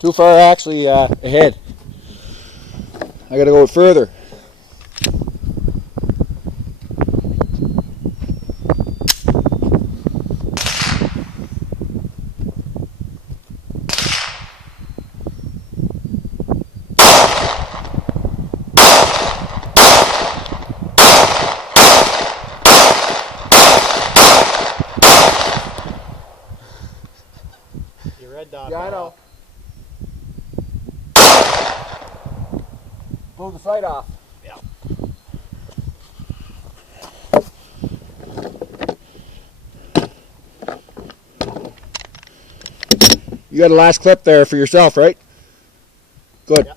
Too far actually ahead. I gotta go further. Your red dot. Yeah, I know. Blow the sight off. Yeah. You got a last clip there for yourself, right? Good. Yeah.